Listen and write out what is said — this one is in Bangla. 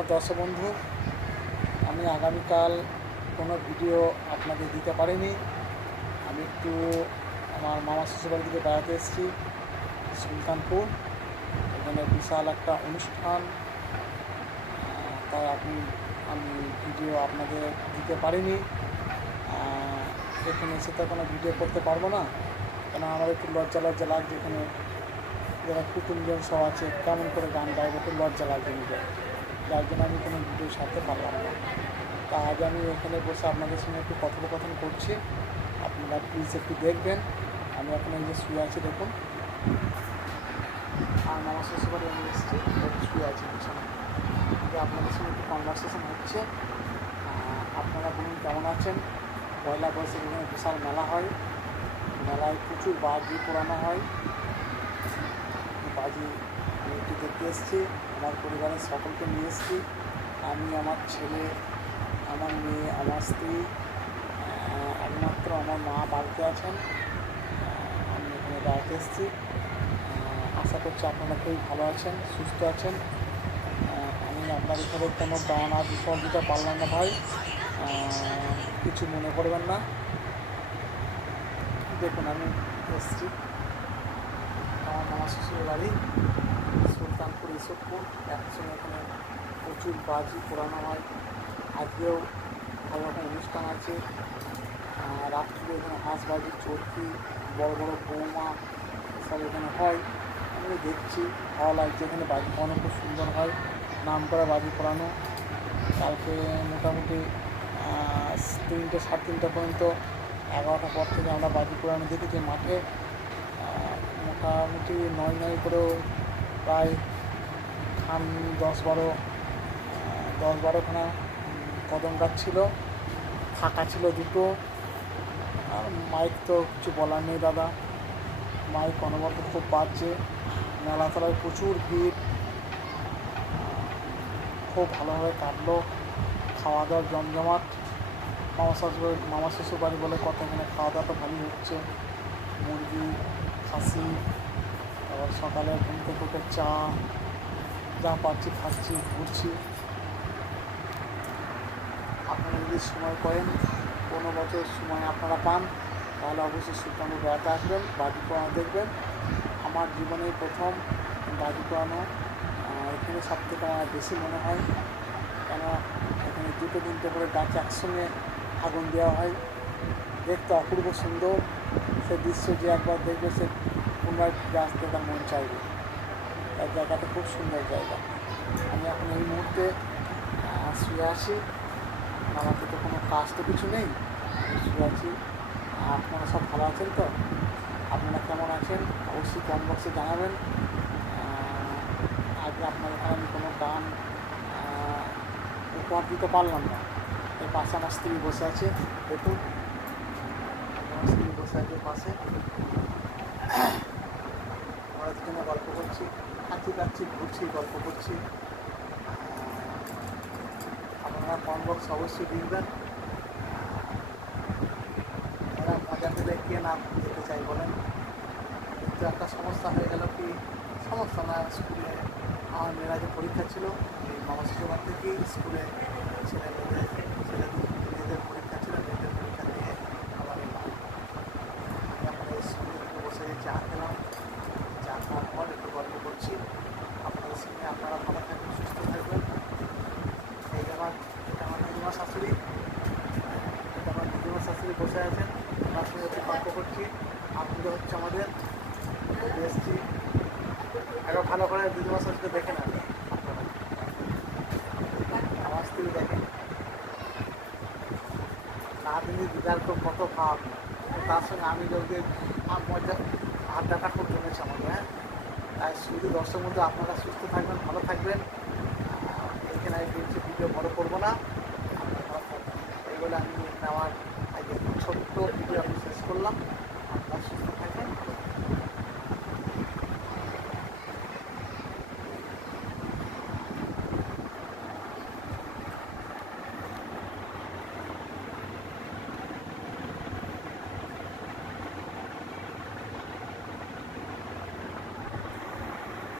আমার দর্শক বন্ধু আমি আগামীকাল কোনো ভিডিও আপনাদের দিতে পারিনি। আমি একটু আমার মামা শ্বশুরবাড়ি থেকে বেড়াতে এসেছি, সুলতানপুর। এখানে বিশাল একটা অনুষ্ঠান। তাই আপনি, আমি ভিডিও আপনাদের দিতে পারিনি। এখানে এসে তো কোনো ভিডিও করতে পারব না। কেন আমার একটু লজ্জা লজ্জা লাগছে এখানে। যারা কুটুমজন সব আছে, কেমন করে গান গাইবো, একটু লজ্জা লাগছে নিজের। যার জন্য আমি কোনো ভিডিও সারতে পারলাম না। তা আজ আমি এখানে বসে আপনাদের সঙ্গে একটু কথোপকথন করছি। আপনারা প্লিজ একটু দেখবেন। আমি এখন এই যে শুয়ে আছি, দেখুন। আর আমার শ্বশুরবাড়ি আমি এসেছি শুয়ে আছি যে আপনাদের সঙ্গে একটু কনভারসেশন হচ্ছে। আপনারা বলুন কেমন আছেন? পয়লা বৈশাখ এখানে বিশাল মেলা হয়। মেলায় প্রচুর বাজি পোড়ানো হয়। বাজি এসেছি, আমার পরিবারের সকলকে নিয়ে এসেছি। আমি, আমার ছেলে, আমার মেয়ে, আমার স্ত্রী একমাত্র আমার মা বাড়িতে আছেন। আমি এখানে বেড়াতে এসেছি। আশা করছি আপনারা খুবই ভালো আছেন, সুস্থ আছেন। আমি আপনার সাথে কোনো গান আর দিতে পারলাম না ভাই। কিছু মনে করবেন না। দেখুন, আমি এসেছি। আমার মামা শ্বশুরের বাড়ি। সুলতানপুর ইসবপুর একসঙ্গে এখানে প্রচুর বাজি পোড়ানো হয়। আজকেও ভালো রকম অনুষ্ঠান আছে। আহ, রাত্রিরে এখানে হাঁস বাজি চরকি বড় বড় বৌমা এসব এখানে হয়। আমি দেখছি ভালো লাগছে এখানে বাজি পোড়ানো খুব সুন্দর হয়। নাম করা বাজি পোড়ানো। কালকে মোটামুটি তিনটে সাড়ে তিনটে পর্যন্ত এগারোটা পর থেকে আমরা বাজি পোড়ানো দেখেছি মাঠে। মোটামুটি নয় নয় করেও প্রায় খান দশ বারো, দশ বারোখানা কদম গাছ ছিল। ফাঁকা ছিল দুটো। আর মাইক তো কিছু বলার নেই, দাদা। মাইক অনবরত খুব বাজছে। মেলা তলায় প্রচুর ভিড়। খুব ভালোভাবে কাটলো। খাওয়া দাওয়ার জমজমাট। মামা শ্বশুর মামা শ্বশুর বাড়ি বলে কথা এখানে খাওয়া দাওয়া তো ভালোই হচ্ছে। মুরগি, খাসি তারপর সকালে ঘুম থেকে উঠে চা, যা পাচ্ছি খাচ্ছি, ঘুরছি। আপনারা যদি সময় করেন, কোনো বছর সময় আপনারা পান, তাহলে অবশ্যই সুলতানপুর বেড়াতে আসবেন, বাজি পোড়ানো দেখবেন। আমার জীবনে প্রথম বাজি পোড়ানো এখানে সব থেকে আমার বেশি মনে হয়। কেন এখানে দুটো তিনটে করে গাছ একসঙ্গে আগুন দেওয়া হয়। দেখতে অপূর্ব সুন্দর। সে দৃশ্য যে একবার দেখবে, সে ফিরে আসতে তার মন চাইবে। তার জায়গাটা খুব সুন্দর জায়গা। আমি এখন এই মুহূর্তে শুয়ে আছি। আমাকে তো কোনো কাজ তো কিছু নেই। শুয়ে আছি। আপনারা সব ভালো আছেন তো? আপনারা কেমন আছেন? অবশ্যই কম বক্সে জানাবেন। আগে এখানে আমি কোনো গান উপহার দিতে পারলাম না। এর পাশে আমার স্ত্রী বসে আছে। দেখুন। আমার স্ত্রী বসে আছে পাশে। করছি খাচ্ছি খাচ্ছি ঘুরছি, গল্প করছি। আপনারা কম বক্স অবশ্যই এরা মজা পেলে কে না যেতে চাই বলেন। কিন্তু একটা সমস্যা হয়ে গেল কি, সমস্যা না, স্কুলে আমার মেয়েরা যে পরীক্ষা ছিল, এই মামা শ্বশুরবাড়ি থেকেই স্কুলে ছেলে মেয়েদের পরীক্ষা ছিল মেয়েদের পরীক্ষা দিয়ে আবার এলাম আমি এখন এই স্কুলে একটু বসে চা খেলাম চা খাওয়ার পর একটু গল্প করছি আপনাদের সঙ্গে আপনারা ভালো থাকবেন সুস্থ থাকবেন এই যে আমার এটা আমার শাশুড়ি আমার দিদিমা শাশুড়ি বসে আছেন। ওনার সঙ্গে একটু গল্প করছি আপনি হচ্ছে আমাদের এসছি। একবার ভালো করে দিদিমা শাশুড়ি দেখে না আমার স্ত্রী দেখেন। না তিনি দিদার তো কত ভাব। তার সঙ্গে আমি যদি মজা আড্ডাটা খুব জমেছে আমাদের হ্যাঁ? তাই শুধু দর্শক মধ্যে আপনারা সুস্থ থাকবেন, ভালো থাকবেন। এখানে আমি ভিডিও বড় করব না আপনারা ভালো থাকবেন এই বলে আমি আমার আজকে ছোট্ট ভিডিও আমি শেষ করলাম।